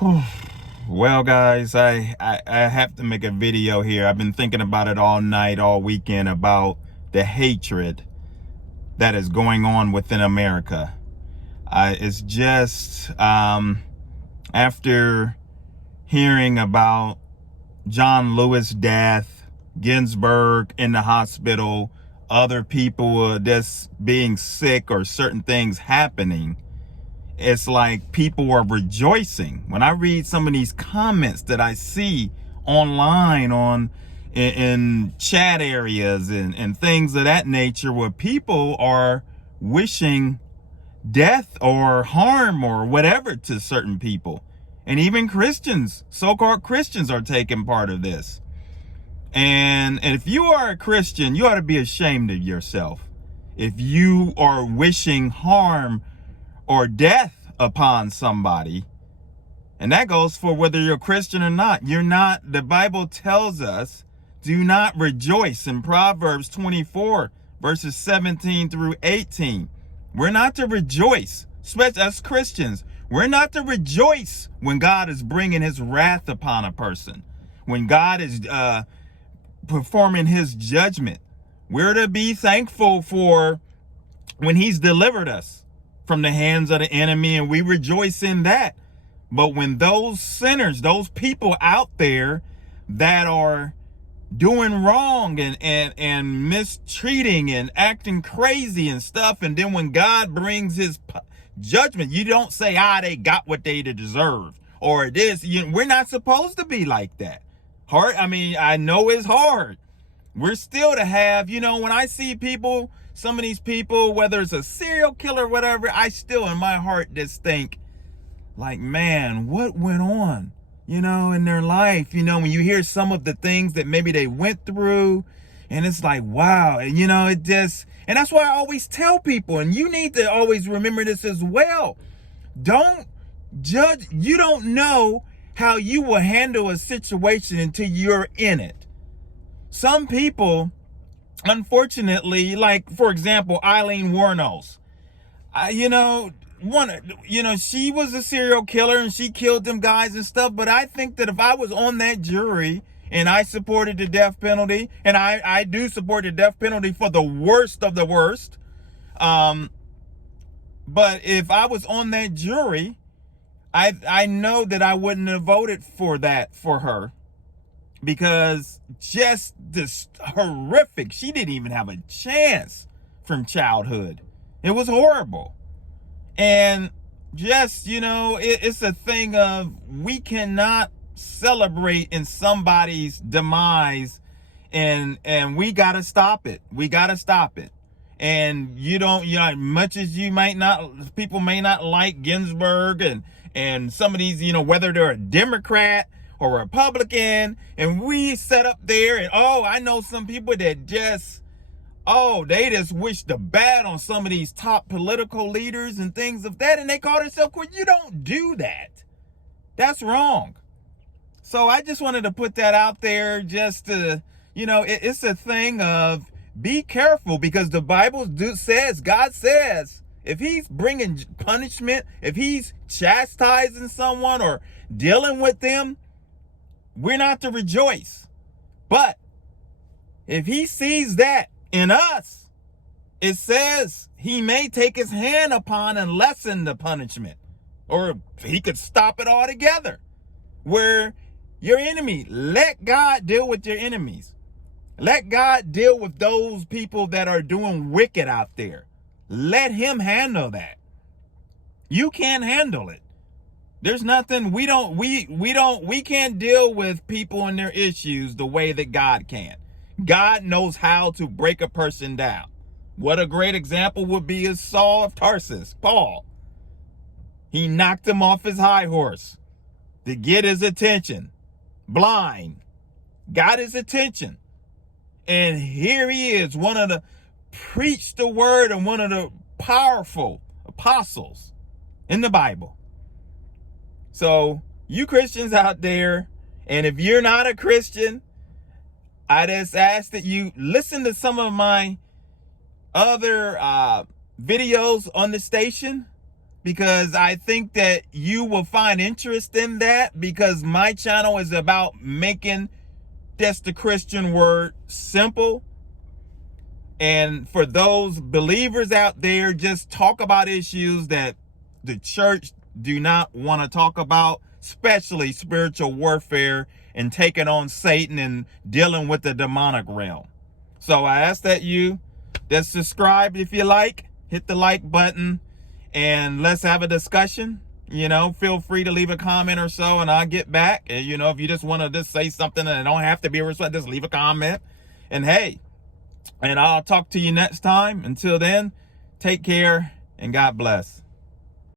Well, guys, I have to make a video here. I've been thinking about it all night, all weekend, about the hatred that is going on within America. It's just after hearing about John Lewis' death, Ginsburg in the hospital, other people just being sick or certain things happening, it's like people are rejoicing. When I read some of these comments that I see online in chat areas and things of that nature, where people are wishing death or harm or whatever to certain people. And even Christians, so-called Christians, are taking part of this. And if you are a Christian, you ought to be ashamed of yourself. If you are wishing harm or death upon somebody, and that goes for whether you're a Christian or not. You're not, the Bible tells us, do not rejoice in Proverbs 24, verses 17 through 18. We're not to rejoice, especially as Christians. We're not to rejoice when God is bringing his wrath upon a person, when God is performing his judgment. We're to be thankful for when he's delivered us from the hands of the enemy, and we rejoice in that. But when those sinners, those people out there that are doing wrong and mistreating and acting crazy and stuff, and then when God brings his judgment, you don't say, they got what they deserve, or this. We're not supposed to be like that. I know it's hard. We're still to have, when I see people, some of these people, whether it's a serial killer or whatever, I still in my heart just think, like, man, what went on, in their life, when you hear some of the things that maybe they went through, and it's like, wow, and it just, and that's why I always tell people, and you need to always remember this as well. Don't judge. You don't know how you will handle a situation until you're in it. Some people, unfortunately, like, for example, Eileen Wuornos, she was a serial killer and she killed them guys and stuff. But I think that if I was on that jury and I supported the death penalty, and I do support the death penalty for the worst of the worst. But if I was on that jury, I know that I wouldn't have voted for that for her, because just this horrific, she didn't even have a chance from childhood. It was horrible. And just, it's a thing of, we cannot celebrate in somebody's demise, and we got to stop it. We got to stop it. And much as people may not like Ginsburg and some of these, whether they're a Democrat or a Republican, and we set up there, and I know some people that just, they just wish the bad on some of these top political leaders and things of that, and they call themselves quit. You don't do that. That's wrong. So I just wanted to put that out there, just to, it's a thing of, be careful, because the Bible says, God says, if he's bringing punishment, if he's chastising someone or dealing with them, we're not to rejoice. But if he sees that in us, it says he may take his hand upon and lessen the punishment, or he could stop it altogether. Where your enemy, let God deal with your enemies. Let God deal with those people that are doing wicked out there. Let him handle that. You can't handle it. There's nothing, we can't deal with people and their issues the way that God can. God knows how to break a person down. What a great example would be is Saul of Tarsus, Paul. He knocked him off his high horse to get his attention. Blind. Got his attention. And here he is, one of the preached the word and one of the powerful apostles in the Bible. So you Christians out there, and if you're not a Christian, I just ask that you listen to some of my other videos on the station. because I think that you will find interest in that, because my channel is about making just the Christian word simple. And for those believers out there, just talk about issues that the church do not want to talk about, especially spiritual warfare and taking on Satan and dealing with the demonic realm. So I ask that you just subscribe if you like, hit the like button, and let's have a discussion. Feel free to leave a comment or so, and I'll get back. And, if you just want to just say something and it don't have to be a response, just leave a comment. And hey, and I'll talk to you next time. Until then, take care and God bless.